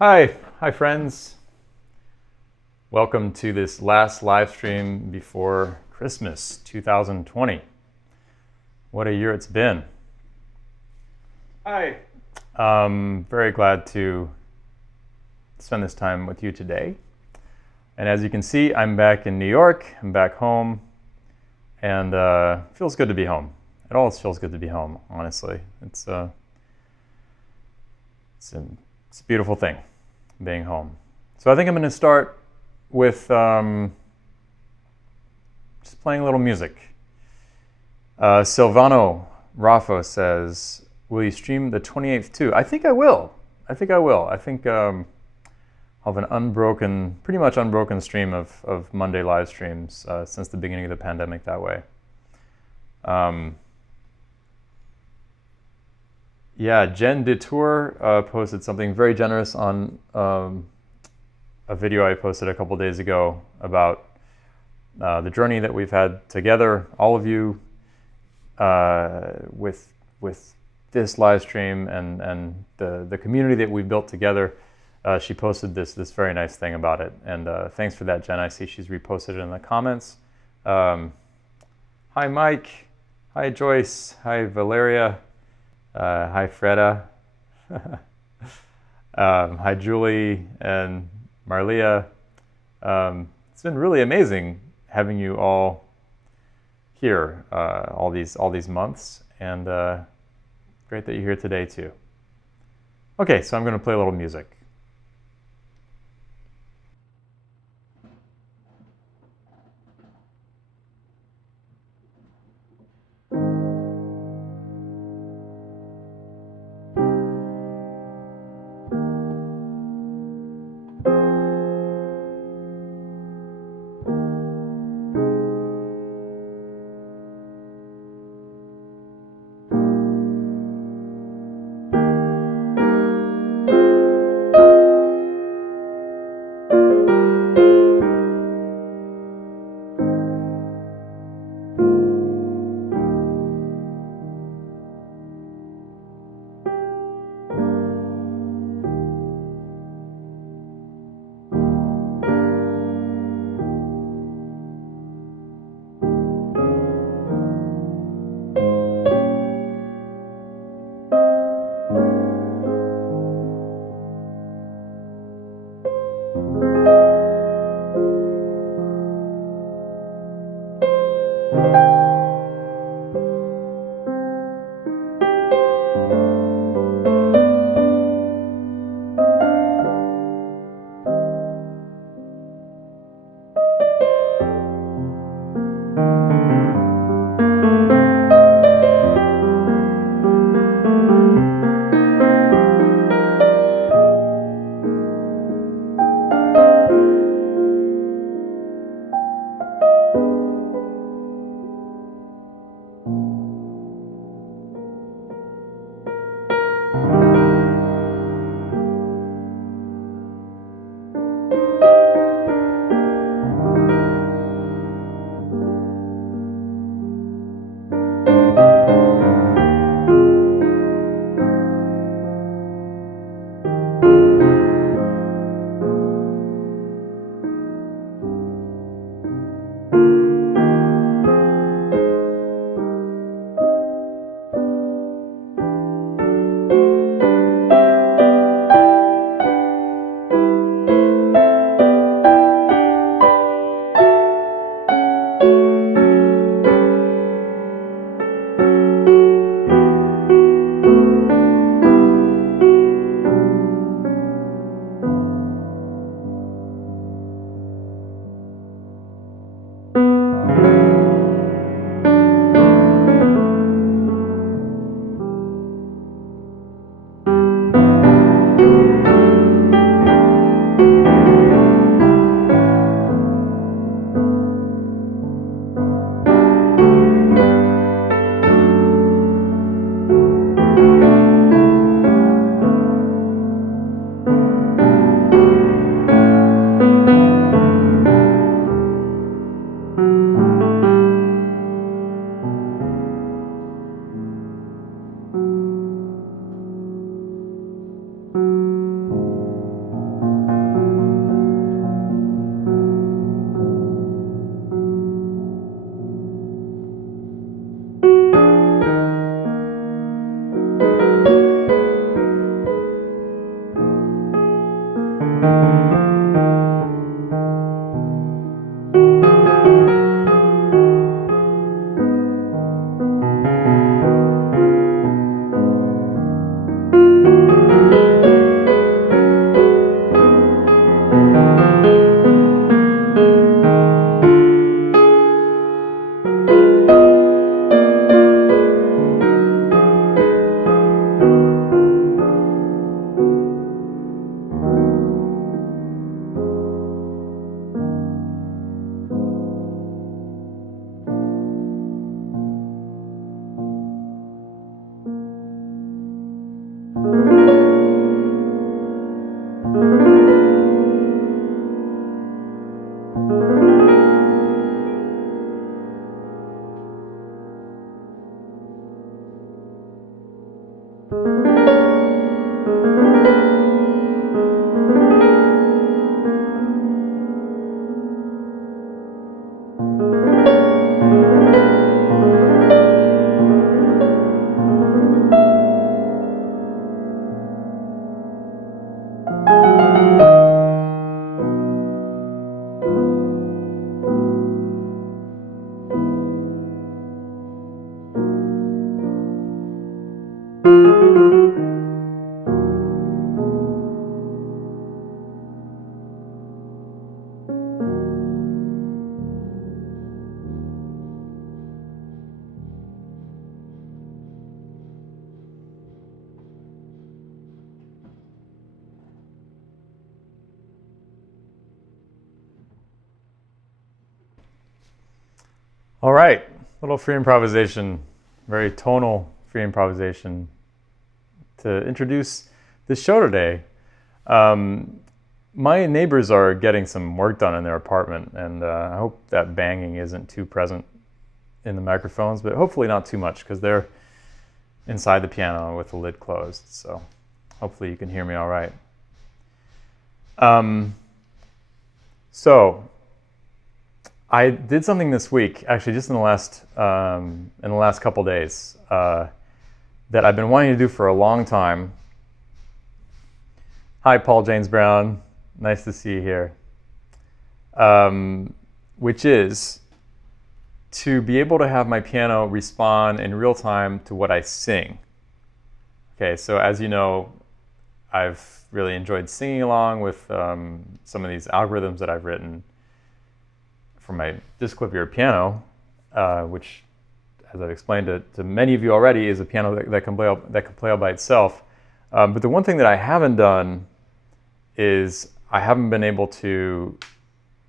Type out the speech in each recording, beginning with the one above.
Hi friends. Welcome to this last live stream before Christmas 2020. What a year it's been. Hi. Very glad to spend this time with you today. And as you can see, I'm back in New York. I'm back home, and feels good to be home. It always feels good to be home, honestly. It's a beautiful thing, being home. So I think I'm going to start with just playing a little music. Silvano Raffo says, will you stream the 28th too? I think I will. I think I'll have an pretty much unbroken stream of Monday live streams since the beginning of the pandemic that way. Yeah, Jen Detour posted something very generous on a video I posted a couple days ago about the journey that we've had together, all of you, with this live stream and the community that we've built together. She posted this very nice thing about it, and thanks for that, Jen. I see she's reposted it in the comments. Hi, Mike. Hi, Joyce. Hi, Valeria. Hi, Freda. Hi, Julie and Marlia. It's been really amazing having you all here all these months, and great that you're here today too. Okay, so I'm going to play a little music. All right, little free improvisation, very tonal free improvisation to introduce this show today. My neighbors are getting some work done in their apartment, and I hope that banging isn't too present in the microphones, but hopefully not too much because they're inside the piano with the lid closed, so hopefully you can hear me all right. So I did something this week, actually just in the last couple days, that I've been wanting to do for a long time. Hi, Paul James Brown. Nice to see you here. Which is to be able to have my piano respond in real time to what I sing. Okay, so as you know, I've really enjoyed singing along with some of these algorithms that I've written for my Dkb piano, which, as I've explained to many of you already, is a piano that can play all by itself. But the one thing that I haven't done is I haven't been able to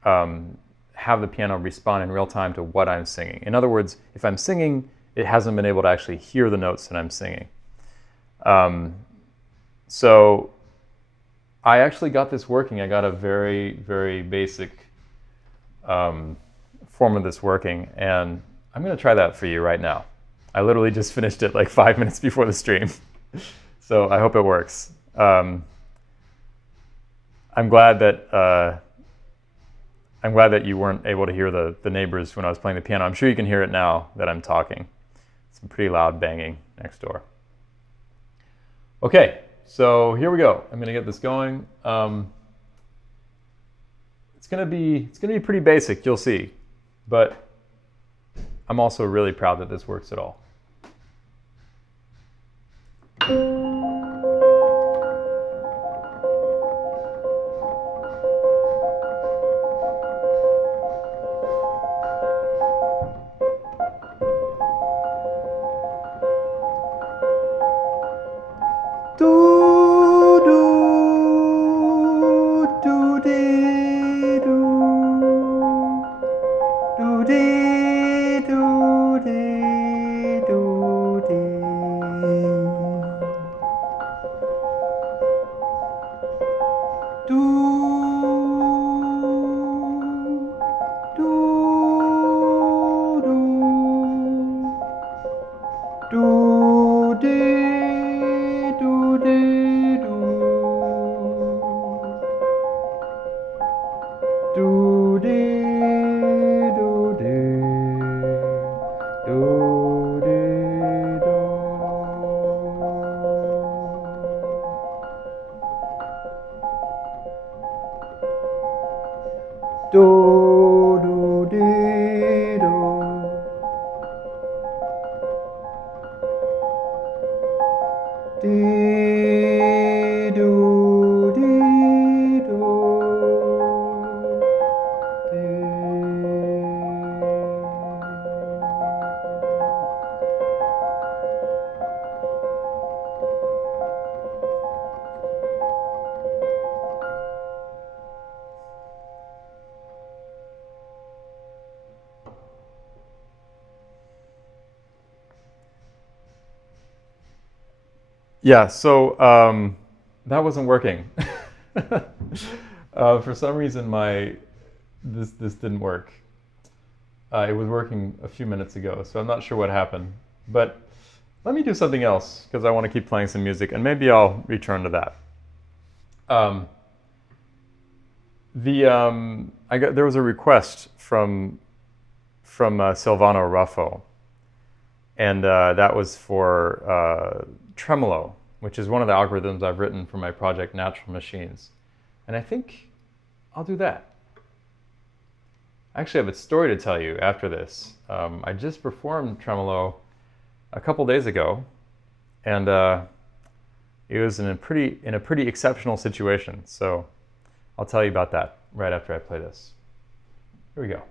have the piano respond in real time to what I'm singing. In other words, if I'm singing, it hasn't been able to actually hear the notes that I'm singing. So I actually got this working. I got a very, very basic form of this working, and I'm going to try that for you right now. I literally just finished it like 5 minutes before the stream, so I hope it works. I'm glad that you weren't able to hear the neighbors when I was playing the piano. I'm sure you can hear it now that I'm talking. Some pretty loud banging next door. Okay, so here we go. I'm going to get this going. It's gonna be pretty basic, you'll see, but I'm also really proud that this works at all. Yeah, so that wasn't working. For some reason, this didn't work. It was working a few minutes ago, so I'm not sure what happened. But let me do something else because I want to keep playing some music, and maybe I'll return to that. There was a request from Silvano Ruffo, and that was for tremolo, which is one of the algorithms I've written for my project Natural Machines, and I think I'll do that. I actually have a story to tell you after this. I just performed tremolo a couple days ago, and it was in a pretty exceptional situation. So I'll tell you about that right after I play this. Here we go.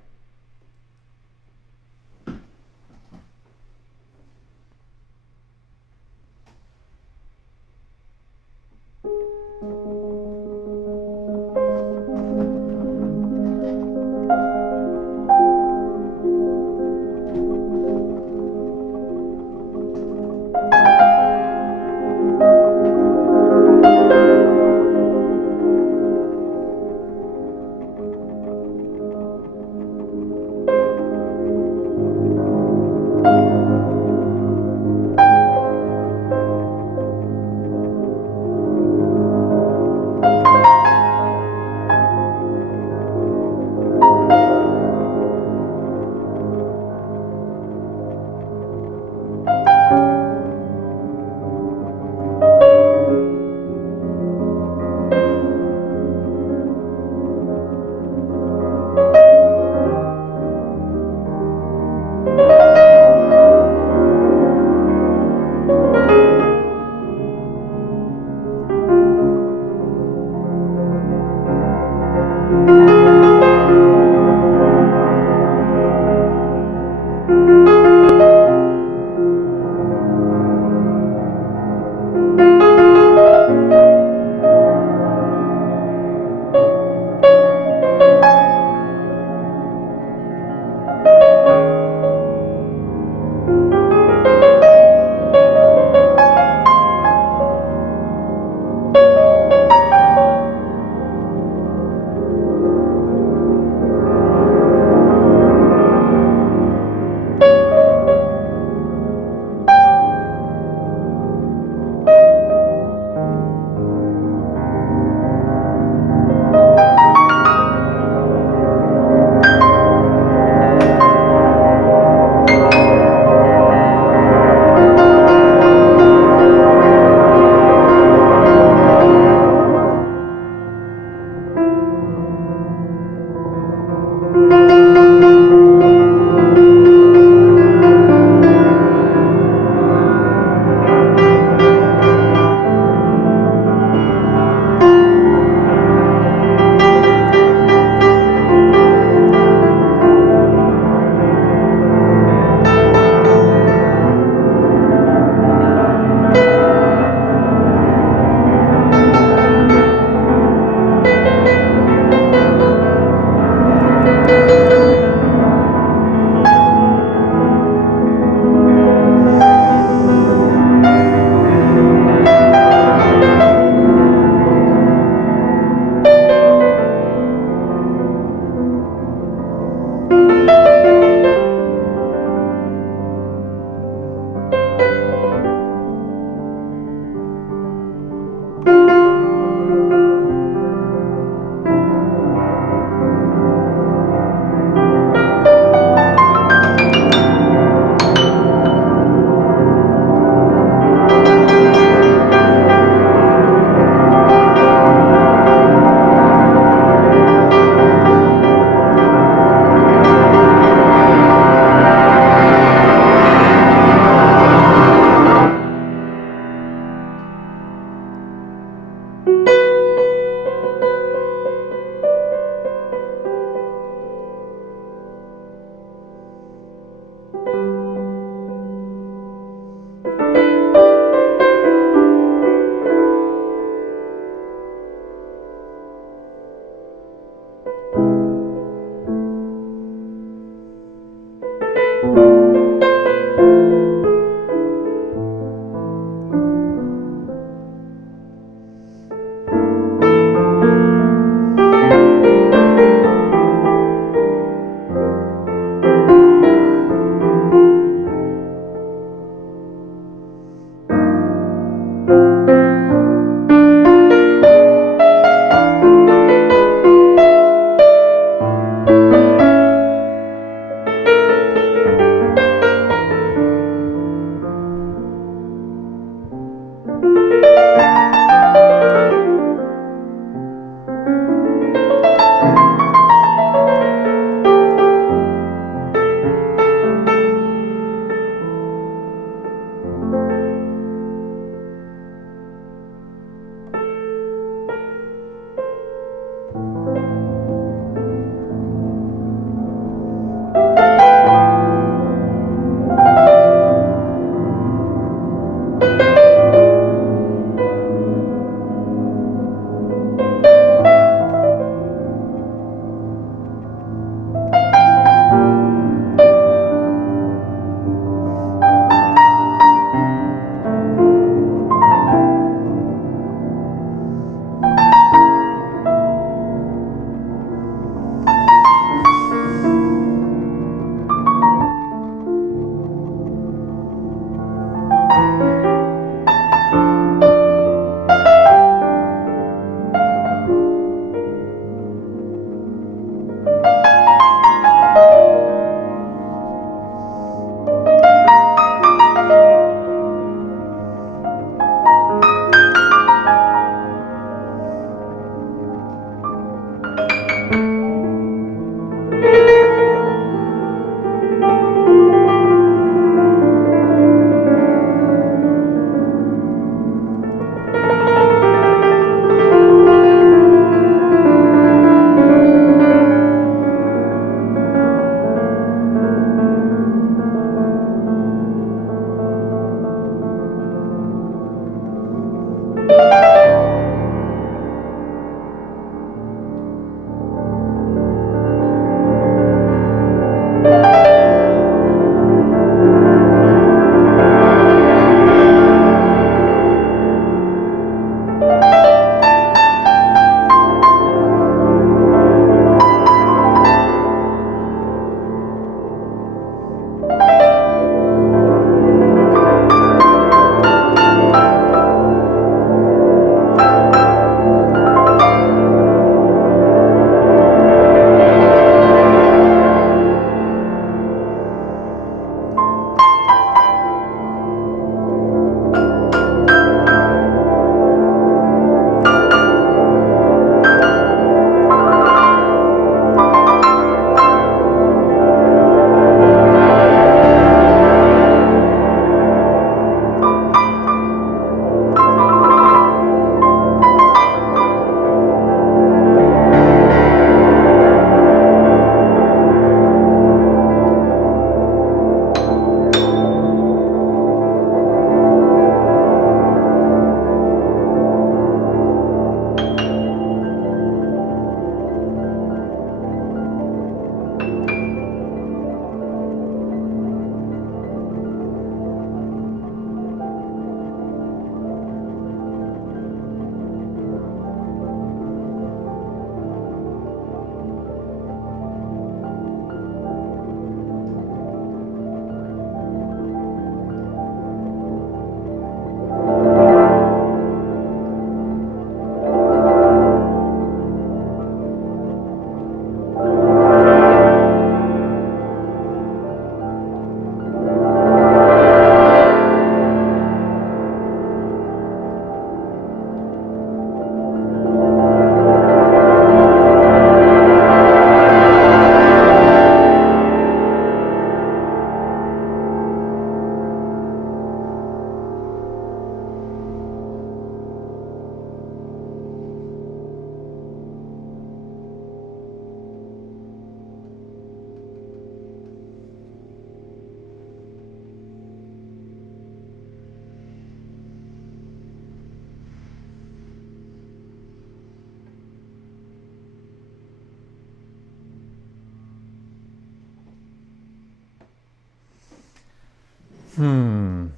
There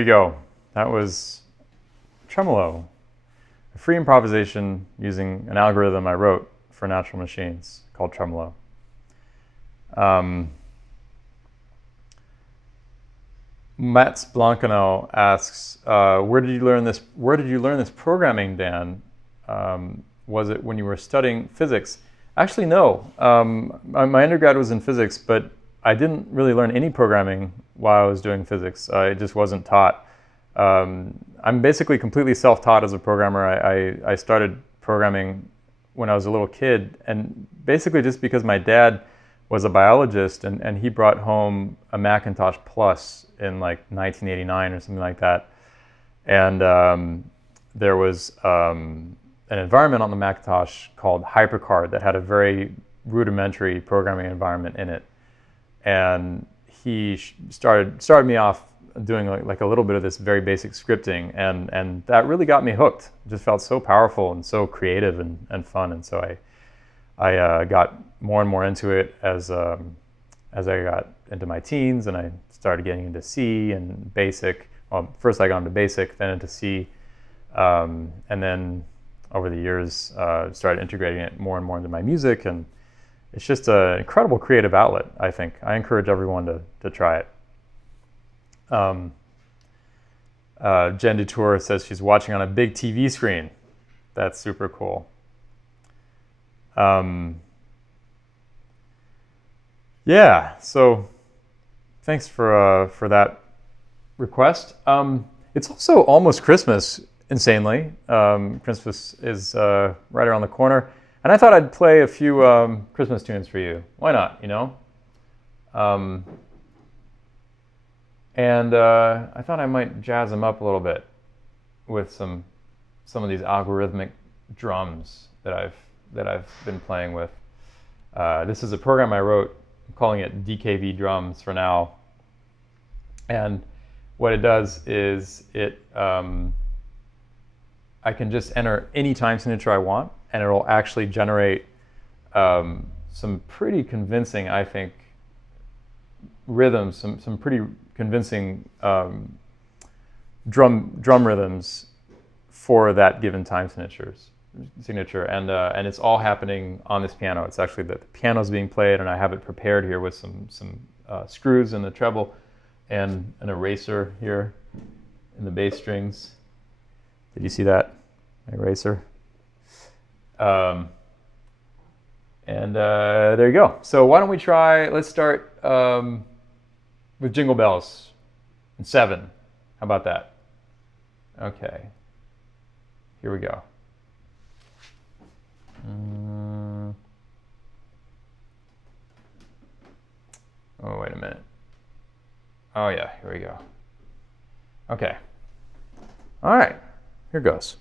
you go. That was tremolo, a free improvisation using an algorithm I wrote for natural machines called tremolo. Mats Blancano asks, "Where did you learn this? Where did you learn this programming, Dan? Was it when you were studying physics?" Actually, no. My undergrad was in physics, but I didn't really learn any programming while I was doing physics. It just wasn't taught. I'm basically completely self-taught as a programmer. I started programming when I was a little kid, and basically just because my dad was a biologist, and he brought home a Macintosh Plus in like 1989 or something like that. And there was an environment on the Macintosh called HyperCard that had a very rudimentary programming environment in it. And he started me off doing like a little bit of this very basic scripting, and that really got me hooked. It just felt so powerful and so creative and fun. And so I got more and more into it as I got into my teens, and I started getting into C and Basic. Well, first I got into Basic, then into C, and then over the years started integrating it more and more into my music, and it's just an incredible creative outlet, I think. I encourage everyone to try it. Jen Dutour says she's watching on a big TV screen. That's super cool. Yeah, so thanks for that request. It's also almost Christmas, insanely. Christmas is right around the corner. And I thought I'd play a few Christmas tunes for you. Why not, you know? And I thought I might jazz them up a little bit with some of these algorithmic drums that I've been playing with. This is a program I wrote. I'm calling it Dkb Drums for now. And what it does is I can just enter any time signature I want, and it'll actually generate some pretty convincing, I think, rhythms, some pretty convincing drum rhythms for that given time signature, and it's all happening on this piano. It's actually the piano's being played, and I have it prepared here with some screws in the treble and an eraser here in the bass strings. Did you see that eraser? And there you go. So why don't we try? Let's start with Jingle Bells in 7. How about that? Okay. Here we go. Oh, wait a minute. Oh, yeah, here we go. Okay. All right, here goes.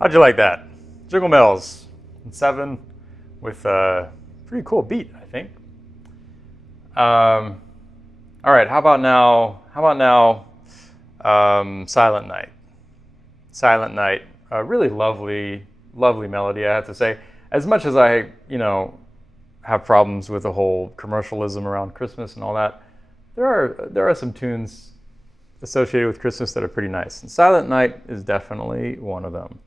How'd you like that? Jingle bells in 7 with a pretty cool beat, I think. All right, how about now? Silent Night. Silent Night, a really lovely melody, I have to say. As much as I, have problems with the whole commercialism around Christmas and all that, there are some tunes associated with Christmas that are pretty nice. And Silent Night is definitely one of them.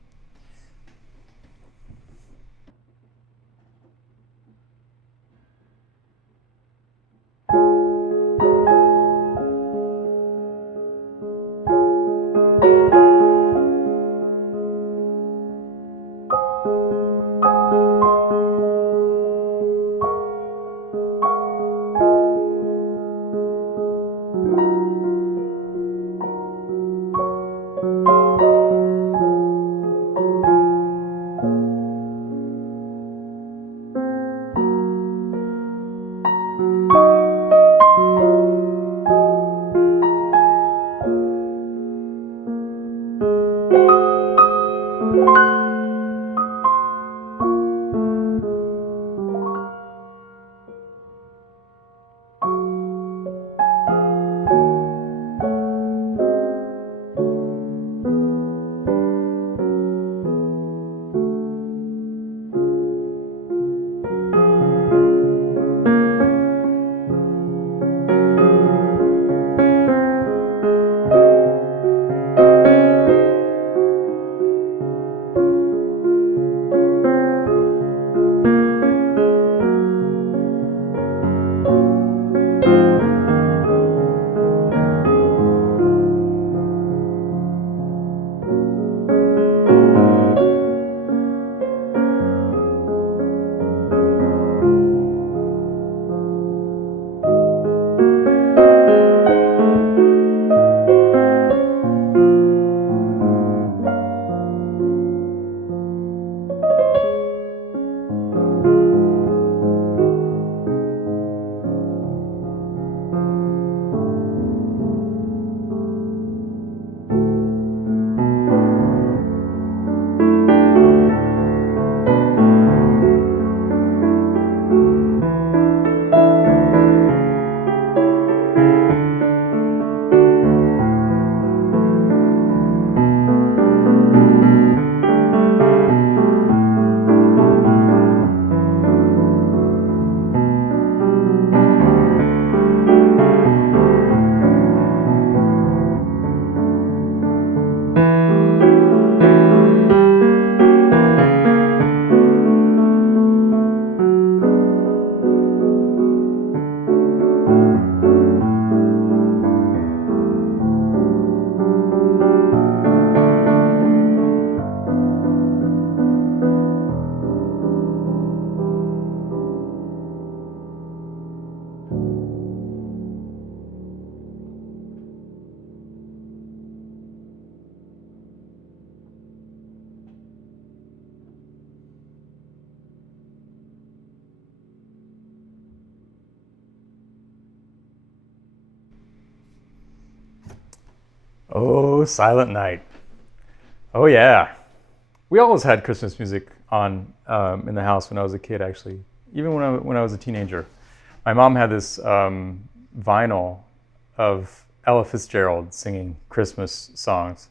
Oh, Silent Night. Oh yeah. We always had Christmas music on in the house when I was a kid, actually. Even when I was a teenager. My mom had this vinyl of Ella Fitzgerald singing Christmas songs.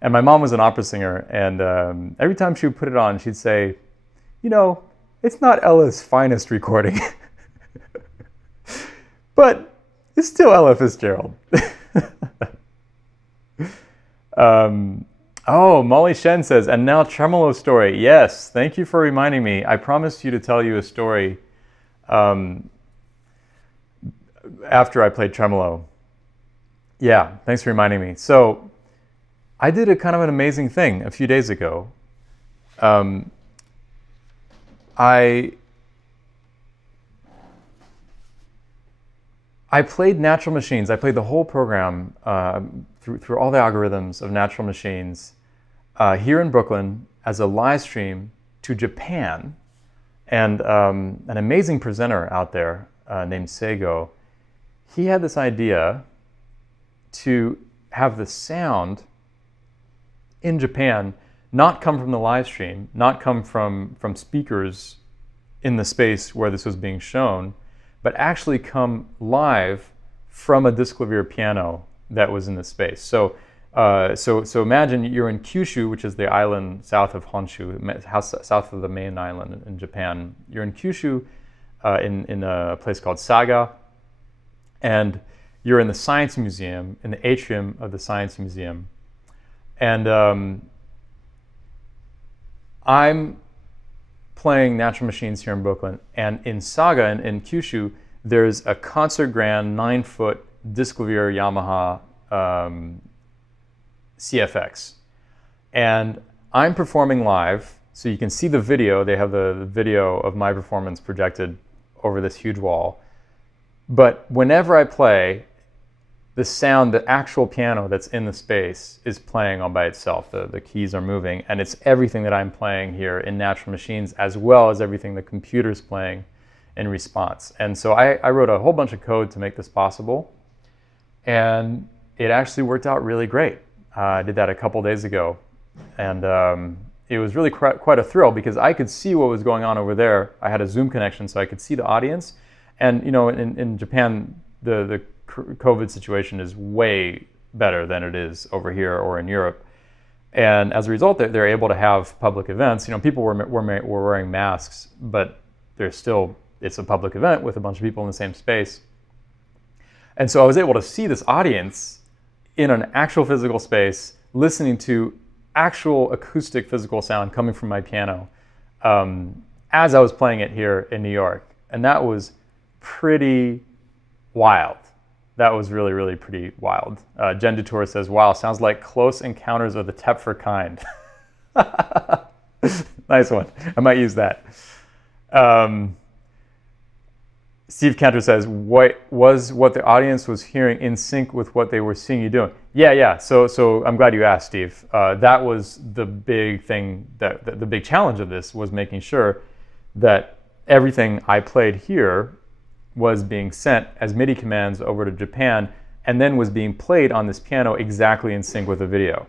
And my mom was an opera singer, and every time she would put it on, she'd say, it's not Ella's finest recording, but it's still Ella Fitzgerald. Oh, Molly Shen says, and now tremolo story. Yes, thank you for reminding me. I promised you to tell you a story after I played tremolo. Yeah, thanks for reminding me. So I did a kind of an amazing thing a few days ago. I played Natural Machines. I played the whole program through all the algorithms of Natural Machines here in Brooklyn as a live stream to Japan. And an amazing presenter out there named Seigo, he had this idea to have the sound in Japan not come from the live stream, not come from speakers in the space where this was being shown, but actually come live from a disc-clavier piano that was in the space. So imagine you're in Kyushu, which is the island south of Honshu, south of the main island in Japan. You're in Kyushu in a place called Saga, and you're in the Science Museum, in the atrium of the Science Museum. And I'm playing Natural Machines here in Brooklyn, and in Saga, in Kyushu, there's a concert grand 9-foot disc-clavier Yamaha CFX. And I'm performing live, so you can see the video. They have the video of my performance projected over this huge wall. But whenever I play, the sound, the actual piano that's in the space is playing all by itself. The keys are moving, and it's everything that I'm playing here in Natural Machines, as well as everything the computer's playing in response. And so I wrote a whole bunch of code to make this possible, and it actually worked out really great. I did that a couple days ago, and it was really quite a thrill because I could see what was going on over there. I had a Zoom connection, so I could see the audience. And you know, in Japan, the COVID situation is way better than it is over here or in Europe. And as a result, they're able to have public events. You know, people were wearing masks, but it's a public event with a bunch of people in the same space. And so I was able to see this audience in an actual physical space, listening to actual acoustic physical sound coming from my piano as I was playing it here in New York. And that was pretty wild. That was really, really pretty wild. Jen Dutour says, wow, sounds like close encounters of the Tepfer kind. Nice one. I might use that. Steve Cantor says, what the audience was hearing in sync with what they were seeing you doing? Yeah. So I'm glad you asked, Steve. That was the big thing, the big challenge of this was making sure that everything I played here was being sent as MIDI commands over to Japan and then was being played on this piano exactly in sync with the video.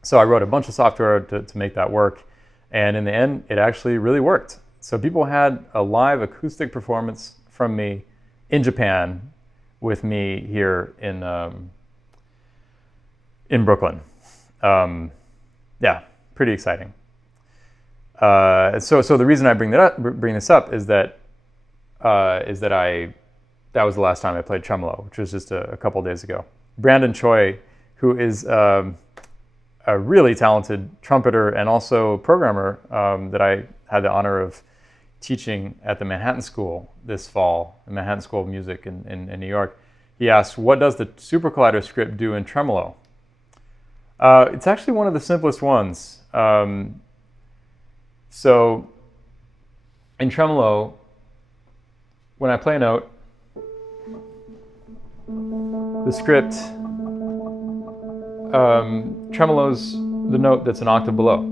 So I wrote a bunch of software to make that work, and in the end, it actually really worked. So people had a live acoustic performance from me in Japan with me here in Brooklyn. Yeah, pretty exciting. So the reason I bring this up is that that was the last time I played tremolo, which was just a couple days ago. Brandon Choi, who is a really talented trumpeter and also programmer that I had the honor of teaching at the Manhattan School this fall, the Manhattan School of Music in New York. He asked, what does the Super Collider script do in tremolo? It's actually one of the simplest ones. So in tremolo, when I play a note, the script tremolos the note that's an octave below.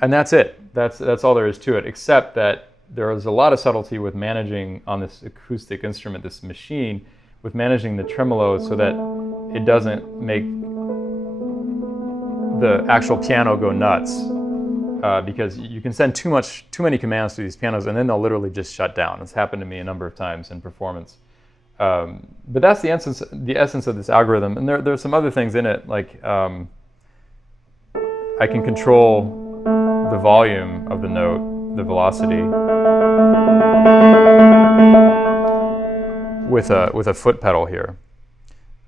And that's it. That's all there is to it, except that there is a lot of subtlety with managing on this acoustic instrument, this machine, with managing the tremolo so that it doesn't make the actual piano go nuts. Because you can send too many commands to these pianos and then they'll literally just shut down. It's happened to me a number of times in performance. But that's the essence of this algorithm. And there's some other things in it, like I can control the volume of the note, the velocity, with a foot pedal here.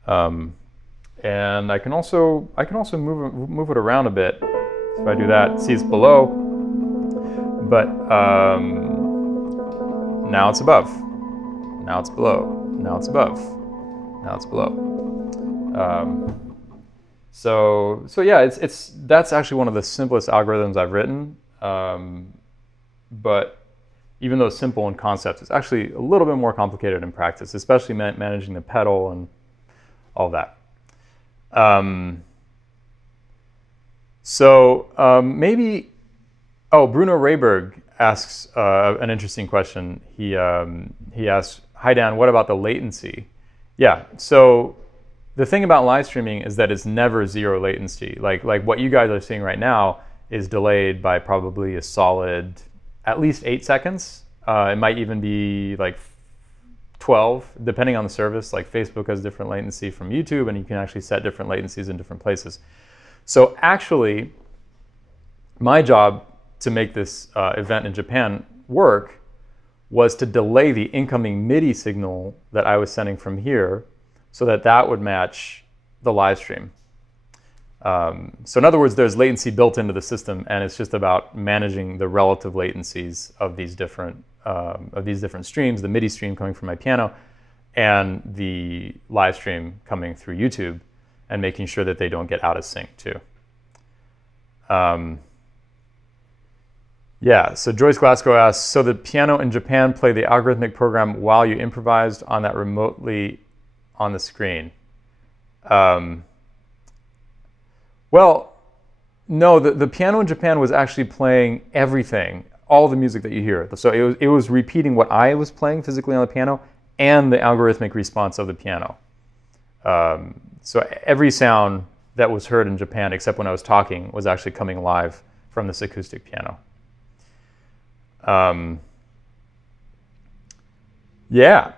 And I can also move it around a bit. If I do that, see it's below, but now it's above, now it's below, now it's above, now it's below. So yeah, that's actually one of the simplest algorithms I've written, but even though it's simple in concept, it's actually a little bit more complicated in practice, especially managing the pedal and all that. Maybe, Bruno Rayberg asks an interesting question. He asks, hi Dan, what about the latency? Yeah, so the thing about live streaming is that it's never zero latency. Like what you guys are seeing right now is delayed by probably a solid at least 8 seconds. It might even be like 12, depending on the service. Like Facebook has different latency from YouTube, and you can actually set different latencies in different places. So actually, my job to make this event in Japan work was to delay the incoming Midi signal that I was sending from here so that that would match the live stream. So in other words, there's latency built into the system, and it's just about managing the relative latencies of these different streams, the Midi stream coming from my piano and the live stream coming through YouTube, and making sure that they don't get out of sync too. Yeah, so Joyce Glasgow asks, so the piano in Japan play the algorithmic program while you improvised on that remotely on the screen? Well, no, the piano in Japan was actually playing everything, all the music that you hear. So it was repeating what I was playing physically on the piano and the algorithmic response of the piano. So every sound that was heard in Japan, except when I was talking, was actually coming live from this acoustic piano. Yeah.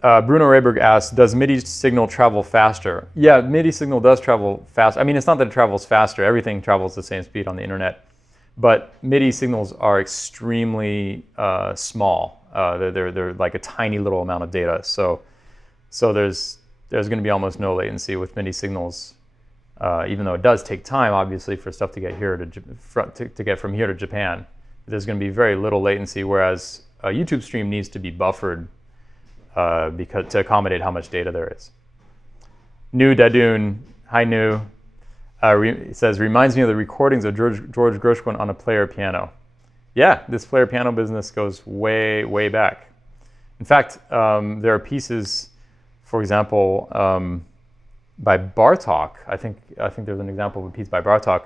Bruno Rayberg asks, does MIDI signal travel faster? Yeah, MIDI signal does travel fast. I mean, it's not that it travels faster. Everything travels the same speed on the internet. But MIDI signals are extremely small. They're like a tiny little amount of data. So there's going to be almost no latency with MIDI signals, even though it does take time, obviously, for stuff to get here to get from here to Japan. There's going to be very little latency, whereas a YouTube stream needs to be buffered to accommodate how much data there is. Nu Dadoon, hi Nu, says, reminds me of the recordings of George Gershwin on a player piano. Yeah, this player piano business goes way, way back. In fact, there are pieces, for example, by Bartók. I think there's an example of a piece by Bartók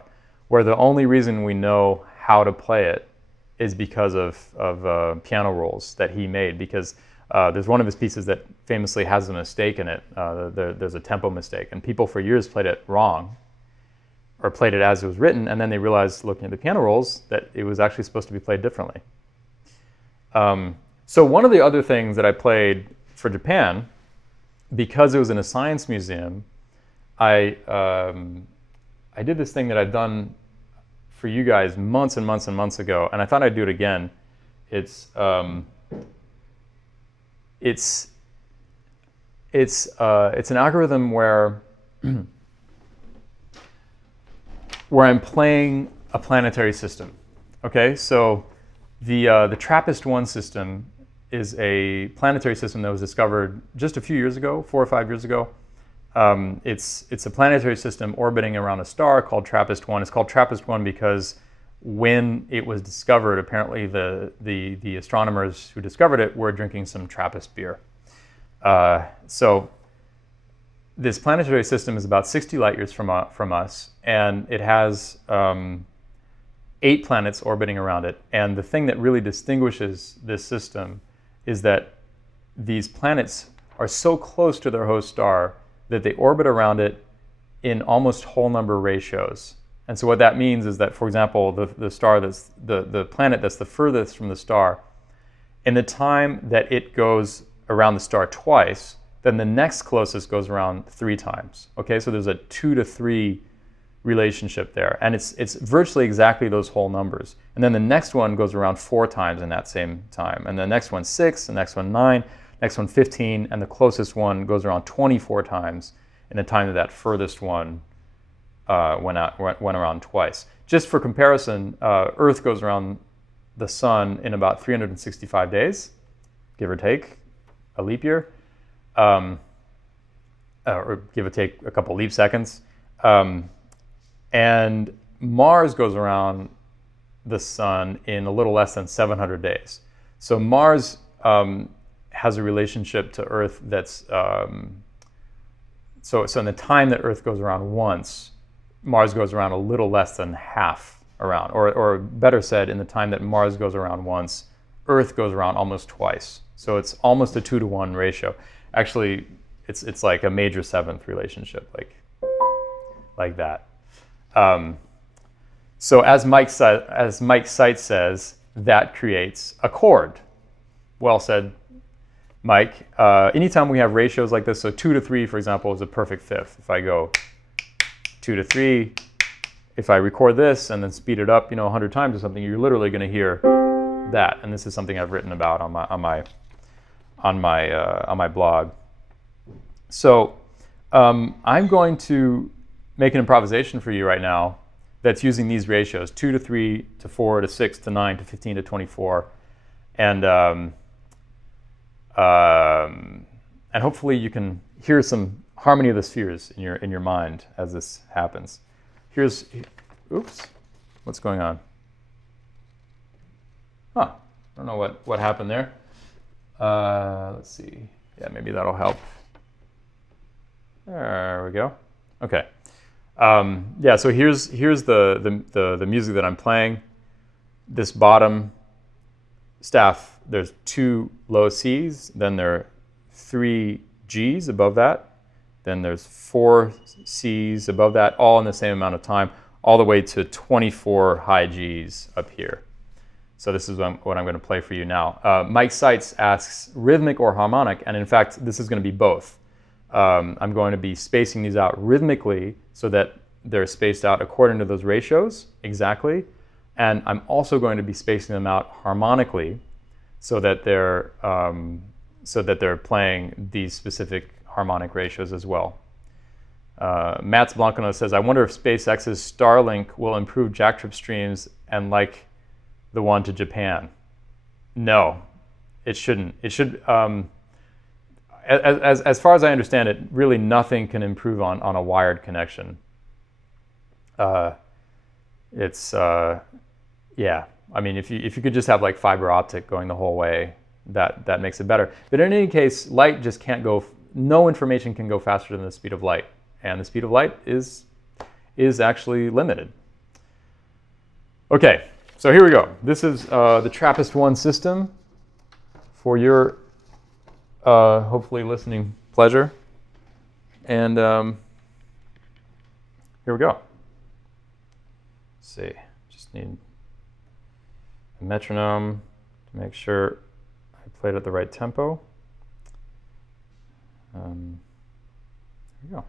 where the only reason we know how to play it is because of piano rolls that he made, because there's one of his pieces that famously has a mistake in it. There's a tempo mistake, and people for years played it wrong, or played it as it was written, and then they realized, looking at the piano rolls, that it was actually supposed to be played differently. So one of the other things that I played for Japan, because it was in a science museum, I did this thing that I'd done for you guys months and months and months ago, and I thought I'd do it again. It's an algorithm where I'm playing a planetary system. Okay, so the TRAPPIST-1 system is a planetary system that was discovered just a few years ago, 4 or 5 years ago. It's a planetary system orbiting around a star called TRAPPIST-1. It's called TRAPPIST-1 because when it was discovered, apparently the astronomers who discovered it were drinking some TRAPPIST beer. So this planetary system is about 60 light years from us, and it has 8 planets orbiting around it. And the thing that really distinguishes this system is that these planets are so close to their host star that they orbit around it in almost whole number ratios. And so what that means is that, for example, the planet that's the furthest from the star, in the time that it goes around the star twice, then the next closest goes around 3 times. Okay, so there's a 2 to 3 relationship there, and it's virtually exactly those whole numbers. And then the next one goes around 4 times in that same time, and the next one 6, the next one 9, next one 15, and the closest one goes around 24 times in the time that furthest one went around twice. Just for comparison, Earth goes around the sun in about 365 days, give or take a leap year, or give or take a couple leap seconds. And Mars goes around the sun in a little less than 700 days. So Mars has a relationship to Earth that's, so in the time that Earth goes around once, Mars goes around a little less than half around, or better said, in the time that Mars goes around once, Earth goes around almost twice. So it's almost a 2-to-1 ratio. Actually, it's like a major seventh relationship, like that. So as Mike Seitz says, that creates a chord. Well said, Mike. Anytime we have ratios like this, so 2 to 3, for example, is a perfect fifth. If I go 2 to 3, if I record this and then speed it up, 100 times or something, you're literally going to hear that. And this is something I've written about on my blog. So I'm going to make an improvisation for you right now that's using these ratios: 2 to 3 to 4 to 6 to 9 to 15 to 24, and hopefully you can hear some harmony of the spheres in your mind as this happens. Oops, what's going on? Huh, I don't know what happened there. Let's see. Yeah, maybe that'll help. There we go. Okay. Yeah, so here's the music that I'm playing. This bottom staff, there's 2 low Cs, then there are 3 Gs above that, then there's 4 Cs above that, all in the same amount of time, all the way to 24 high Gs up here. So this is what I'm going to play for you now. Mike Seitz asks, rhythmic or harmonic? And in fact, this is going to be both. I'm going to be spacing these out rhythmically so that they're spaced out according to those ratios exactly. And I'm also going to be spacing them out harmonically so that they're playing these specific harmonic ratios as well. Mats Blancano says, I wonder if SpaceX's Starlink will improve jacktrip streams and like the one to Japan. No, it shouldn't. It should, as far as I understand it, really nothing can improve on a wired connection. Yeah, I mean, if you could just have like fiber optic going the whole way, that makes it better. But in any case, light just can't go, no information can go faster than the speed of light. And the speed of light is actually limited. Okay, so here we go. This is the TRAPPIST-1 system for your hopefully listening pleasure. And here we go. Let's see, just need a metronome to make sure I played at the right tempo. Here we go.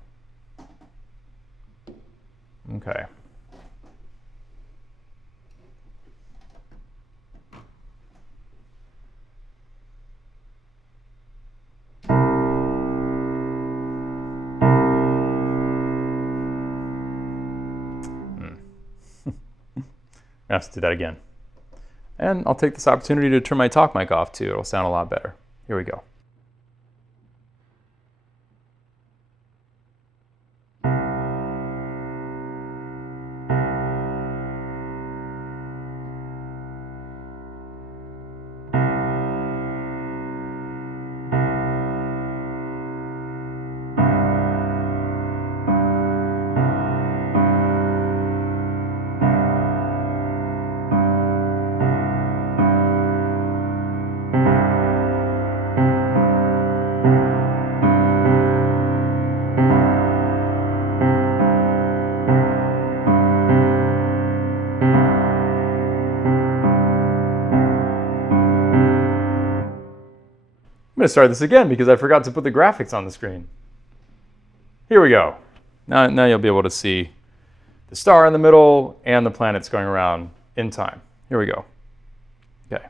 Okay. I have to do that again. And I'll take this opportunity to turn my talk mic off too. It'll sound a lot better. Here we go. I'm going to start this again because I forgot to put the graphics on the screen. Here we go. Now you'll be able to see the star in the middle and the planets going around in time. Here we go. Okay.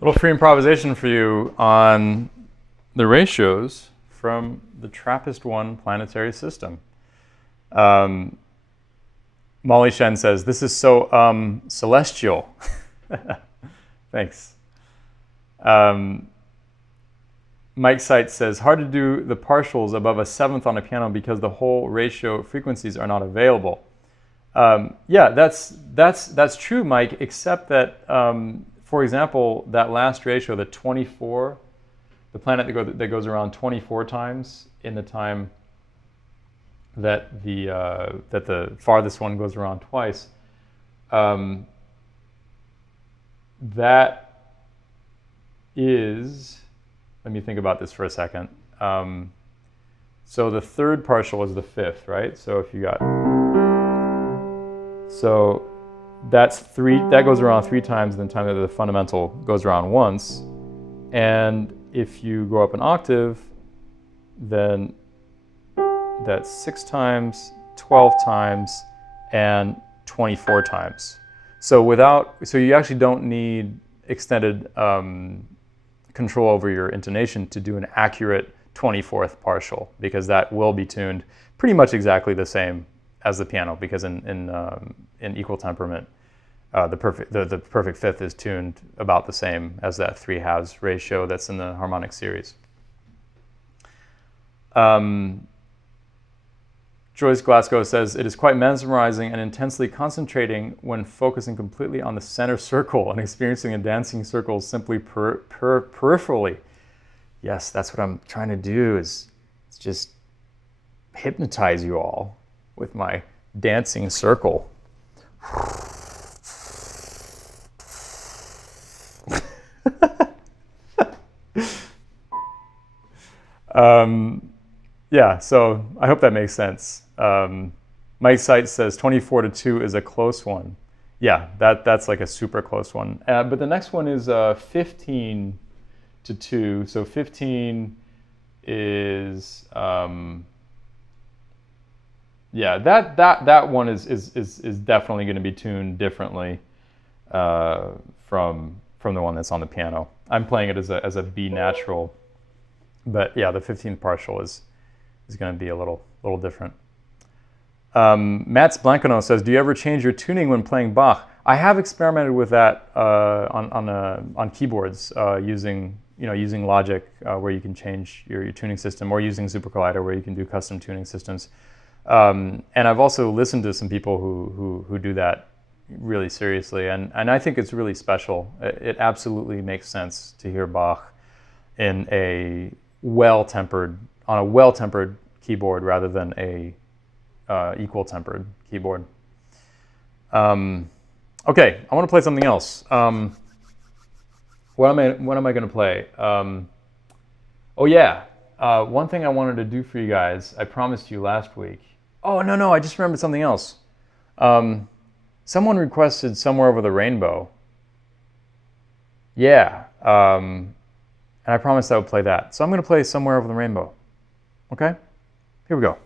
Little free improvisation for you on the ratios from the TRAPPIST-1 planetary system. Molly Shen says, this is so celestial. Thanks. Mike Seitz says, hard to do the partials above a seventh on a piano because the whole ratio frequencies are not available. Yeah, that's true, Mike, except that, for example, that last ratio, the 24, the planet that goes around 24 times in the time that the farthest one goes around twice, that is, let me think about this for a second. So the third partial is the fifth, right? So if you got, so that's three, that goes around three times in the time that the fundamental goes around once. And if you go up an octave, then that's 6 times, 12 times, and 24 times. So you actually don't need extended control over your intonation to do an accurate 24th partial, because that will be tuned pretty much exactly the same as the piano, because in equal temperament, the perfect fifth is tuned about the same as that 3/2 ratio that's in the harmonic series. Joyce Glasgow says, it is quite mesmerizing and intensely concentrating when focusing completely on the center circle and experiencing a dancing circle simply peripherally. Yes, that's what I'm trying to do, is just hypnotize you all with my dancing circle. Yeah, so I hope that makes sense. Mike Seitz says 24-2 is a close one. Yeah, that's like a super close one. But the next one is 15-2. So 15 is yeah, that one is definitely going to be tuned differently from the one that's on the piano. I'm playing it as a B natural, but yeah, the 15th partial is going to be a little different. Mats Blancano says, do you ever change your tuning when playing Bach? I have experimented with that on keyboards using Logic, where you can change your tuning system, or using Super Collider, where you can do custom tuning systems. And I've also listened to some people who do that really seriously, and I think it's really special. It absolutely makes sense to hear Bach in a well-tempered keyboard rather than a equal tempered keyboard. Okay, I want to play something else. What am I going to play? Oh yeah, one thing I wanted to do for you guys, I promised you last week. Oh no, I just remembered something else. Someone requested Somewhere Over the Rainbow. Yeah, and I promised I would play that. So I'm going to play Somewhere Over the Rainbow. Okay? Here we go.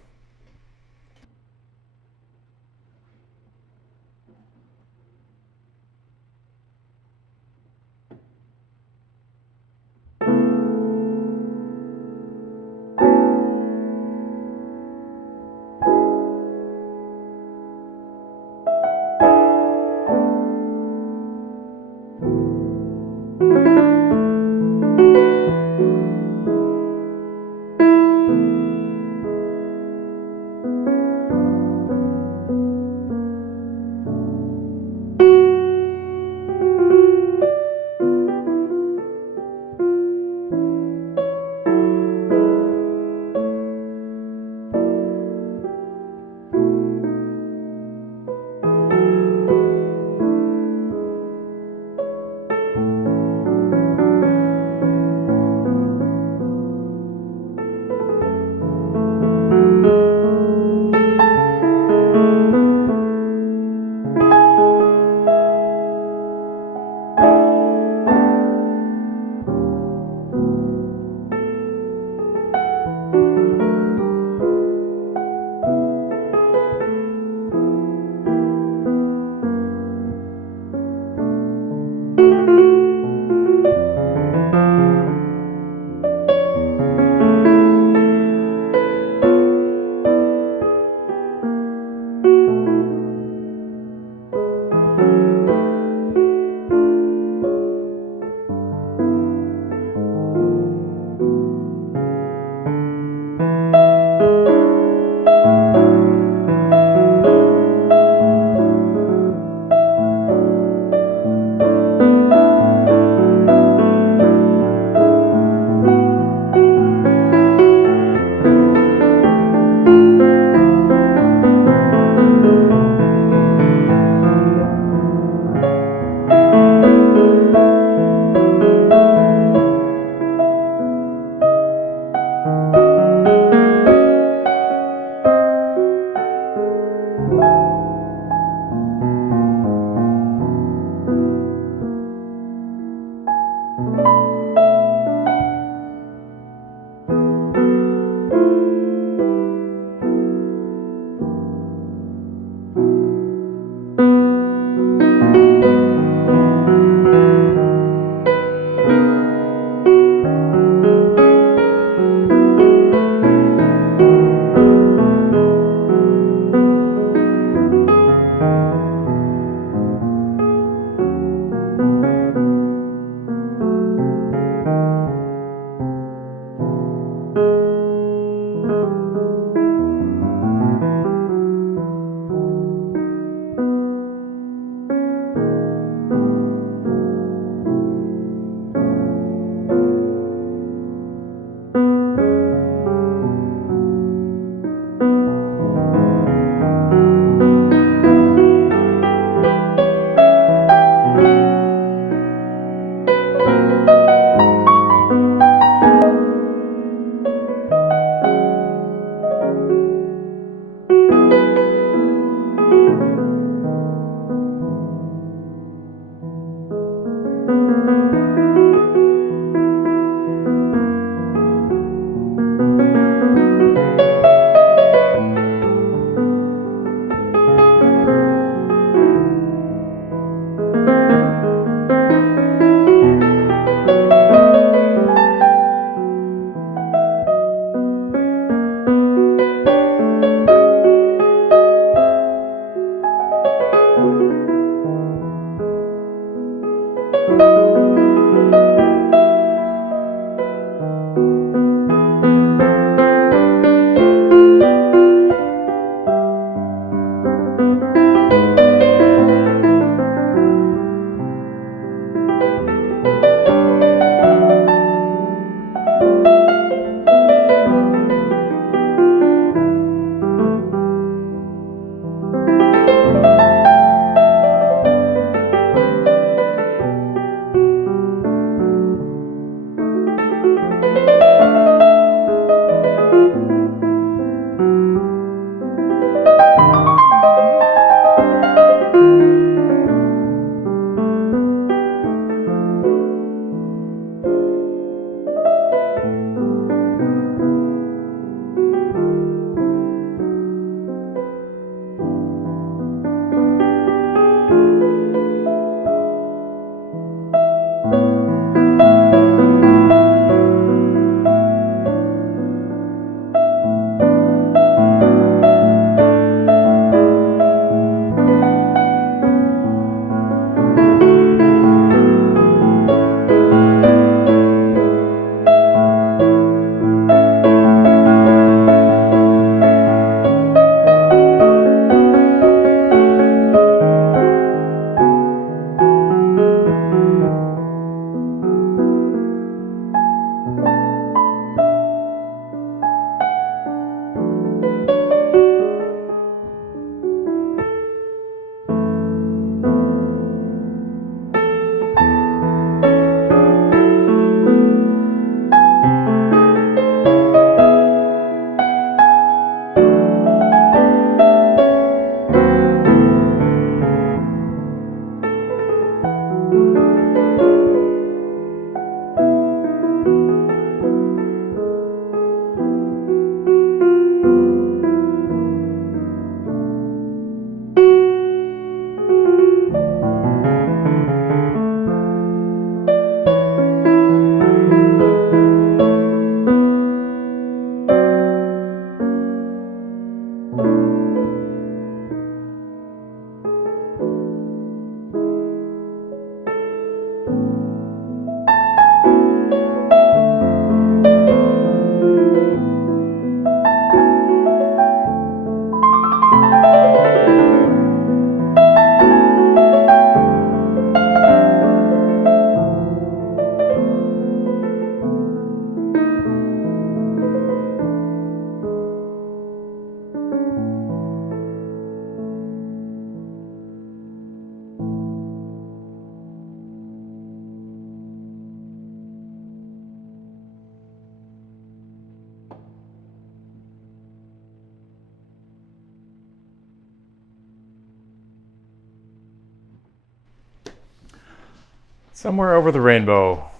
Somewhere Over the Rainbow. I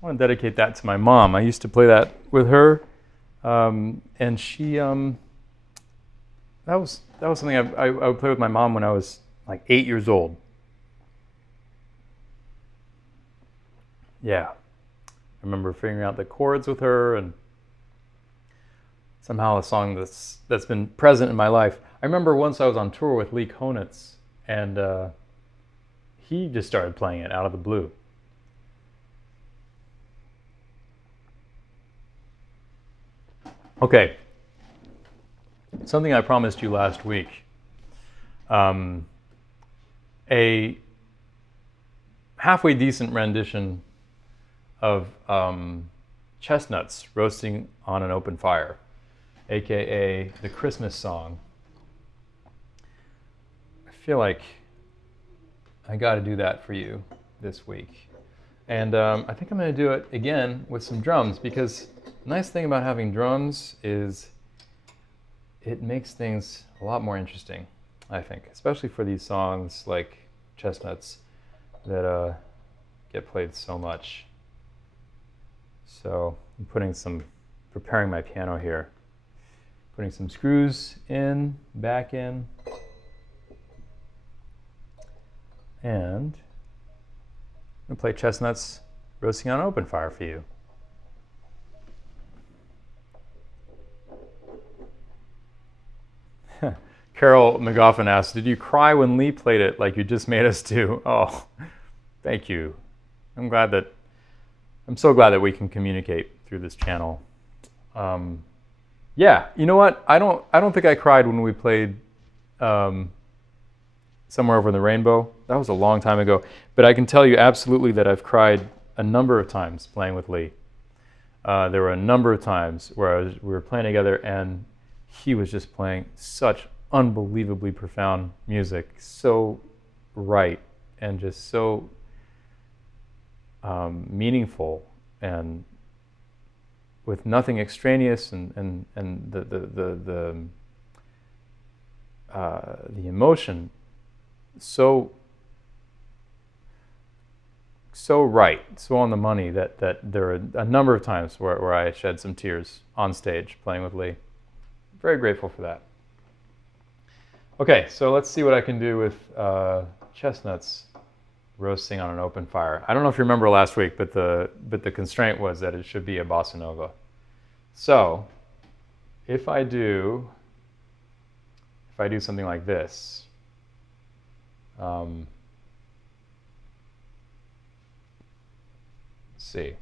want to dedicate that to my mom. I used to play that with her, and she that was something I would play with my mom when I was like 8 years old. Yeah, I remember figuring out the chords with her, and somehow a song that's been present in my life. I remember once I was on tour with Lee Konitz, and he just started playing it out of the blue. Okay, something I promised you last week. A halfway decent rendition of Chestnuts Roasting on an Open Fire, aka the Christmas song. I feel like I got to do that for you this week. And I think I'm going to do it again with some drums, because the nice thing about having drums is it makes things a lot more interesting, I think, especially for these songs like Chestnuts that get played so much. So I'm preparing my piano here. Putting some screws in, back in, and I'm going to play Chestnuts Roasting on an Open Fire for you. Carol McGoffin asked, did you cry when Lee played it like you just made us do? Oh, thank you. I'm so glad that we can communicate through this channel. Yeah, you know what? I don't think I cried when we played Somewhere Over the Rainbow. That was a long time ago. But I can tell you absolutely that I've cried a number of times playing with Lee. There were a number of times where we were playing together, and he was just playing such unbelievably profound music, so right and just so meaningful, and with nothing extraneous, and the emotion so right, so on the money, that there are a number of times where I shed some tears on stage playing with Lee. Very grateful for that. Okay, so let's see what I can do with Chestnuts Roasting on an Open Fire. I don't know if you remember last week, but the constraint was that it should be a bossa nova. So if I do something like this, let's see.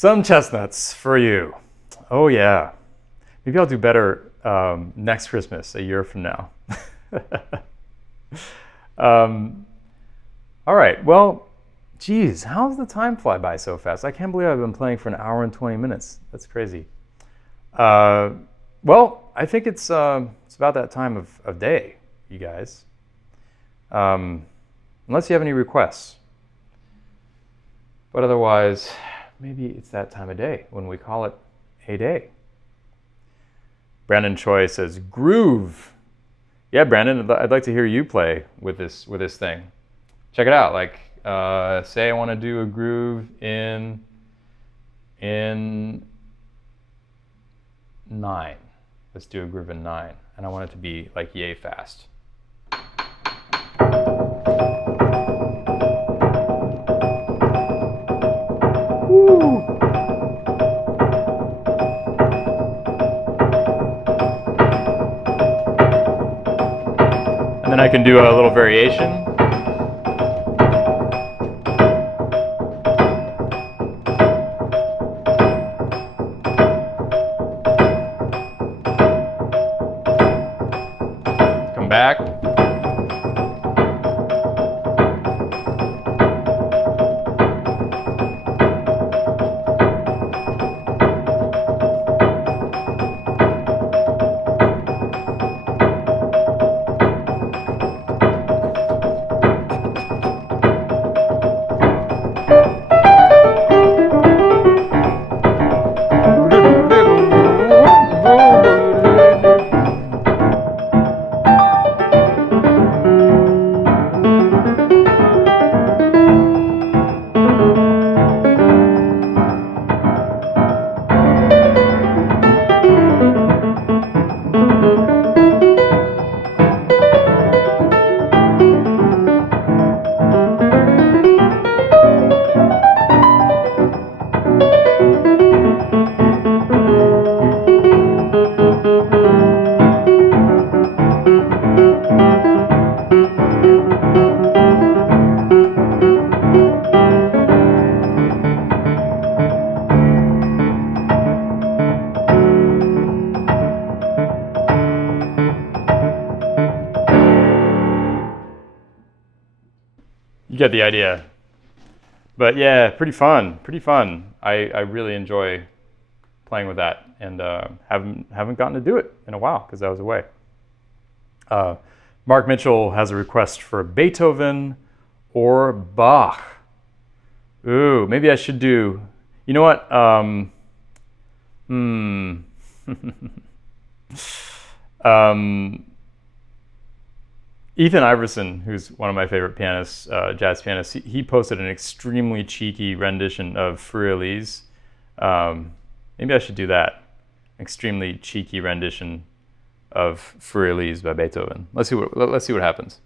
Some chestnuts for you. Oh yeah. Maybe I'll do better next Christmas, a year from now. All right, well, geez, how's the time fly by so fast? I can't believe I've been playing for an hour and 20 minutes. That's crazy. Well, I think it's about that time of day, you guys. Unless you have any requests. But otherwise, maybe it's that time of day when we call it a day. Brandon Choi says, groove. Yeah, Brandon, I'd like to hear you play with this thing. Check it out. Like, say I want to do a groove in 9. Let's do a groove in 9, and I want it to be like yay fast. Woo. And then I can do a little variation. Come back. You get the idea. But yeah, pretty fun, pretty fun. I really enjoy playing with that, and haven't gotten to do it in a while because I was away. Mark Mitchell has a request for Beethoven or Bach. Ooh, maybe I should do, you know what? Ethan Iverson, who's one of my favorite pianists, jazz pianists, he posted an extremely cheeky rendition of Fur-Elise. Maybe I should do that. Extremely cheeky rendition of Fur-Elise by Beethoven. Let's see what happens.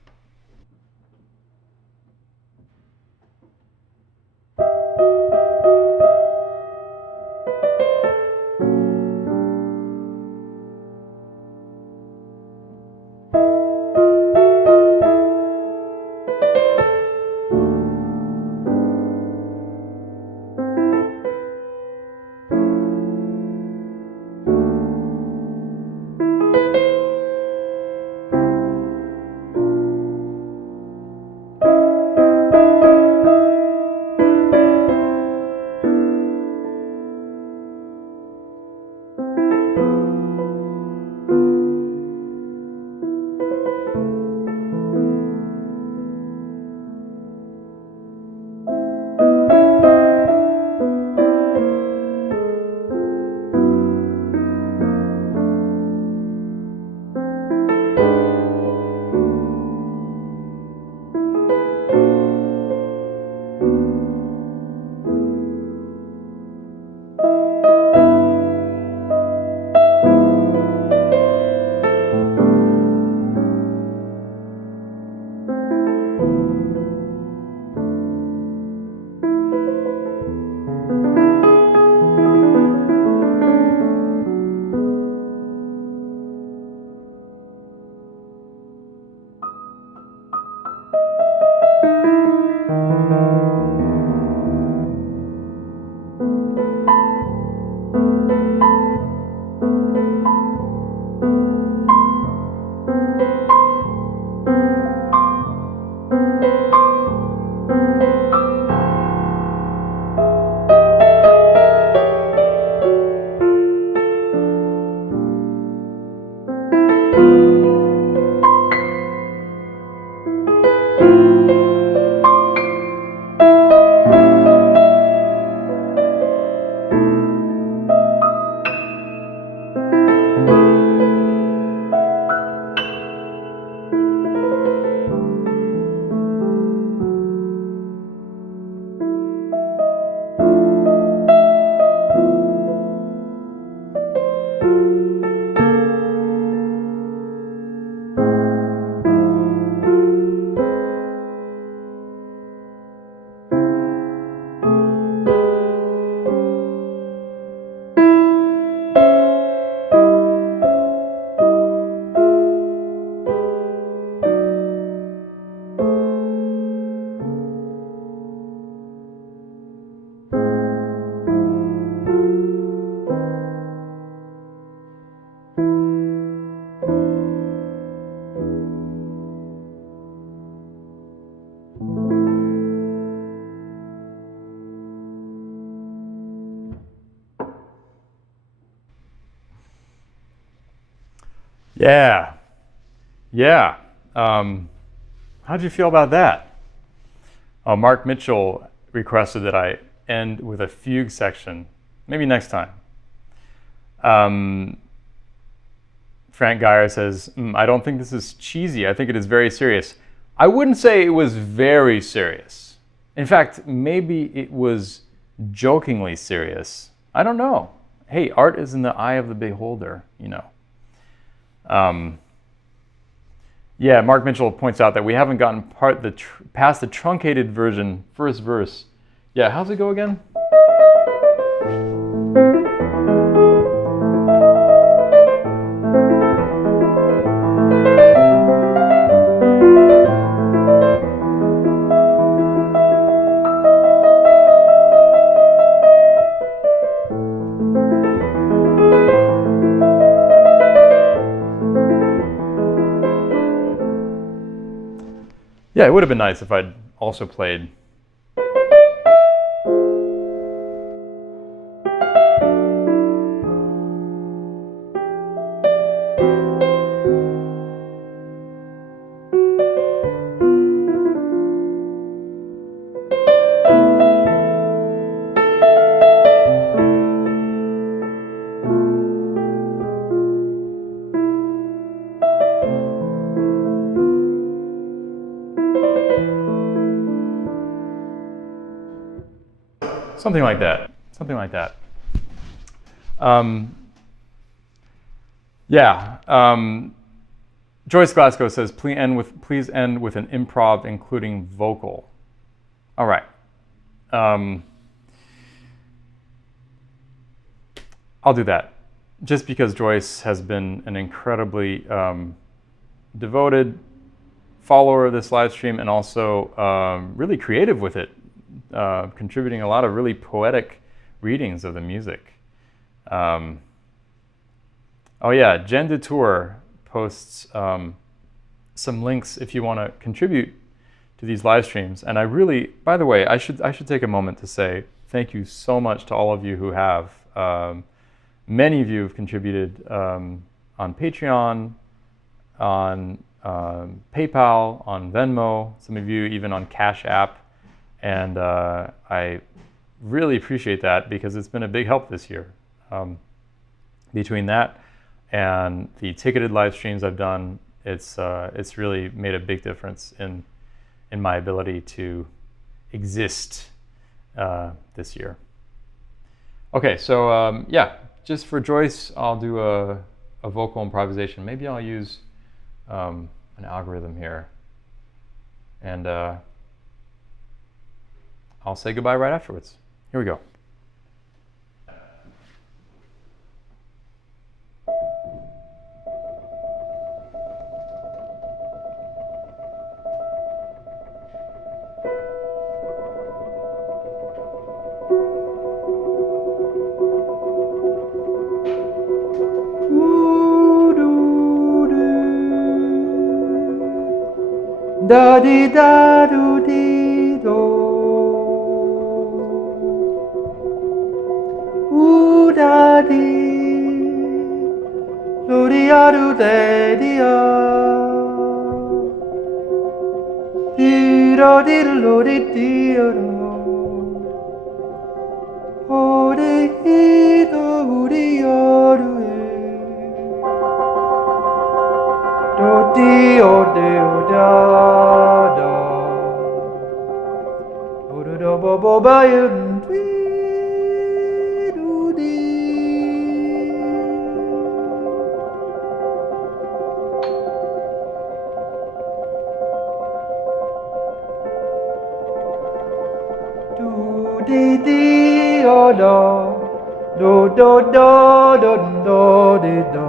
Yeah. Yeah. How'd you feel about that? Mark Mitchell requested that I end with a fugue section. Maybe next time. Frank Geyer says, I don't think this is cheesy. I think it is very serious. I wouldn't say it was very serious. In fact, maybe it was jokingly serious. I don't know. Hey, art is in the eye of the beholder, you know. Yeah, Mark Mitchell points out that we haven't gotten past the truncated version, first verse. Yeah, how's it go again? Yeah, it would have been nice if I'd also played. Something like that. Something like that. Joyce Glasgow says, please end with an improv including vocal. All right. I'll do that. Just because Joyce has been an incredibly devoted follower of this live stream and also really creative with it. Contributing a lot of really poetic readings of the music. Oh yeah, Jen Detour posts some links if you want to contribute to these live streams. And I really, by the way, I should take a moment to say thank you so much to all of you who have. Many of you have contributed on Patreon, on PayPal, on Venmo, some of you even on Cash App. And I really appreciate that because it's been a big help this year. Between that and the ticketed live streams I've done, it's really made a big difference in my ability to exist this year. Okay, so yeah, just for Joyce, I'll do a vocal improvisation. Maybe I'll use an algorithm here. And I'll say goodbye right afterwards. Here we go. Da di da do di do. Da di lo di a do de di a di do di lo di di do o di do di o do di o de o da da bo do bo bo ba yu. Di di o do do do do do di do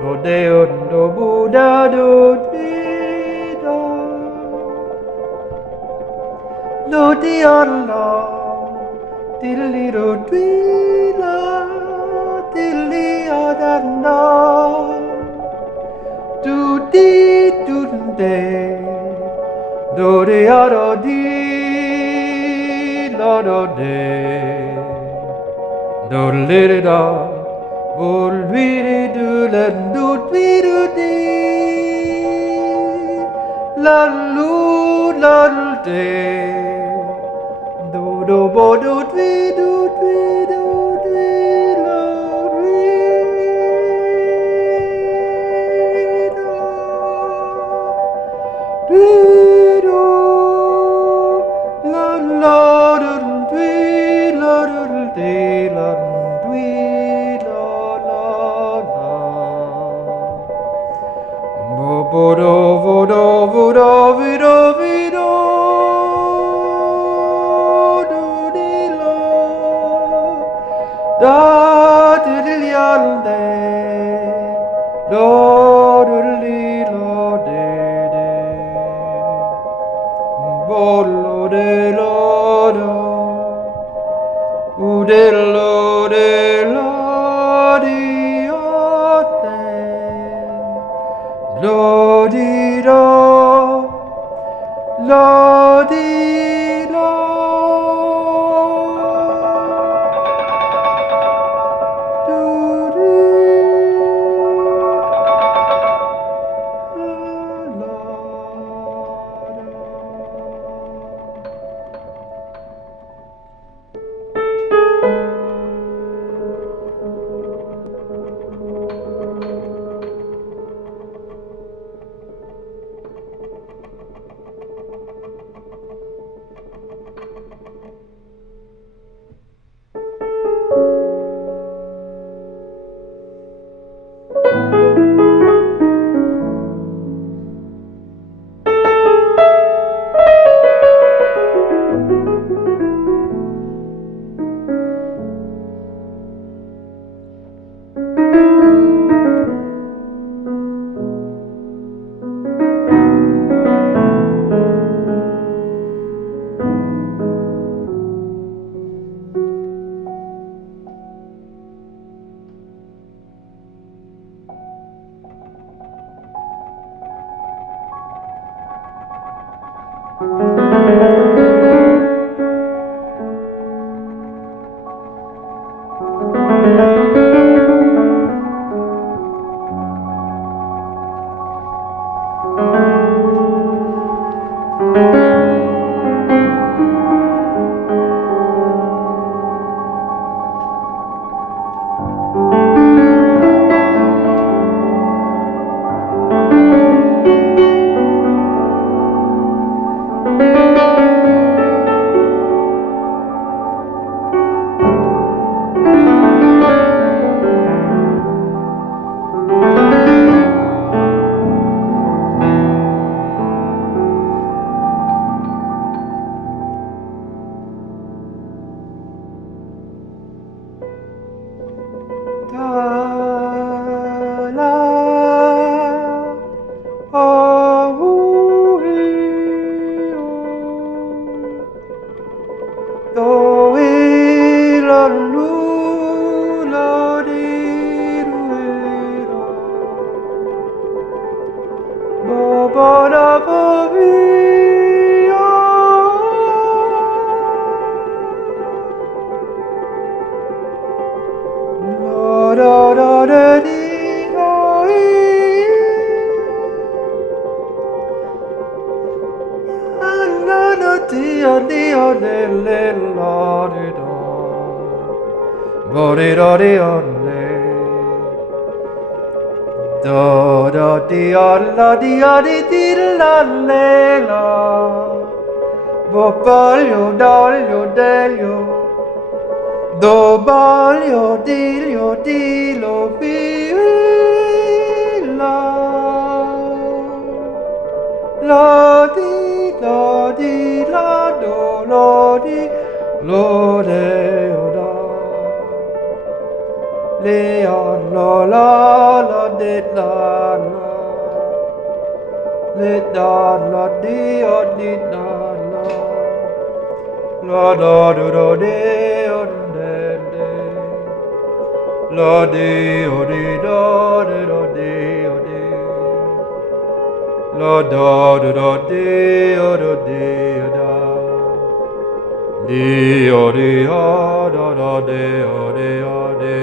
do de o do bu da do di do do di o la di li do di la di li o da no do di do de do di o do di do do de do li da Bol vidi du len du vidu di la lu la de do do bo do vi do la ri do la la do la de la la la la bo do do do do do da diddle yande do diddly lo de bollo de lo do de lo di o te lo di do lo di lo Do balio dilio dilo la la di la di la do lo di lo de o da le on lo la de la le da la di o di da la do de o la di o di da di o di la da di o di da di o di da di o di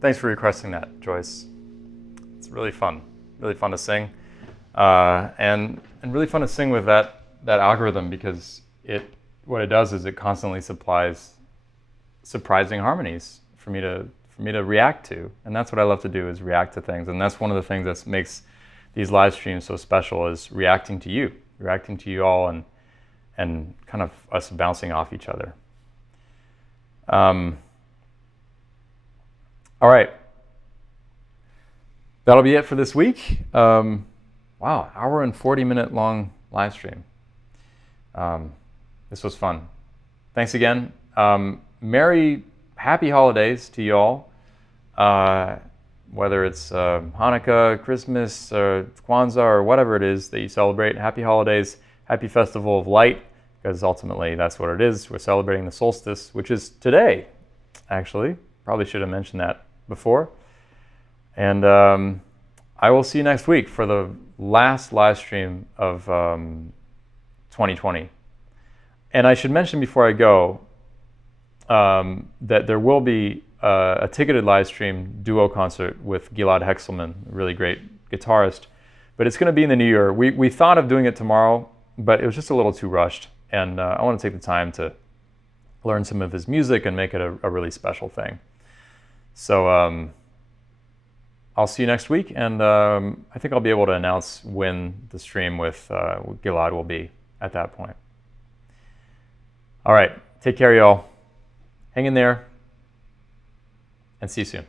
Thanks for requesting that, Joyce. It's really fun to sing, and really fun to sing with that algorithm, because what it does is it constantly supplies surprising harmonies for me to react to, and that's what I love to do, is react to things. And that's one of the things that makes these live streams so special, is reacting to you all, and kind of us bouncing off each other. All right, that'll be it for this week. Wow, hour and 40-minute long live stream. This was fun. Thanks again. Happy holidays to you all. Whether it's Hanukkah, Christmas, or Kwanzaa, or whatever it is that you celebrate, happy holidays, happy Festival of Light, because ultimately that's what it is. We're celebrating the solstice, which is today, actually. Probably should have mentioned that before. And I will see you next week for the last live stream of 2020. And I should mention before I go that there will be a ticketed live stream duo concert with Gilad Hexelman, a really great guitarist. But it's going to be in the new year. We thought of doing it tomorrow, but it was just a little too rushed. And I want to take the time to learn some of his music and make it a really special thing. So I'll see you next week, and I think I'll be able to announce when the stream with Gilad will be at that point. All right, take care, y'all. Hang in there, and see you soon.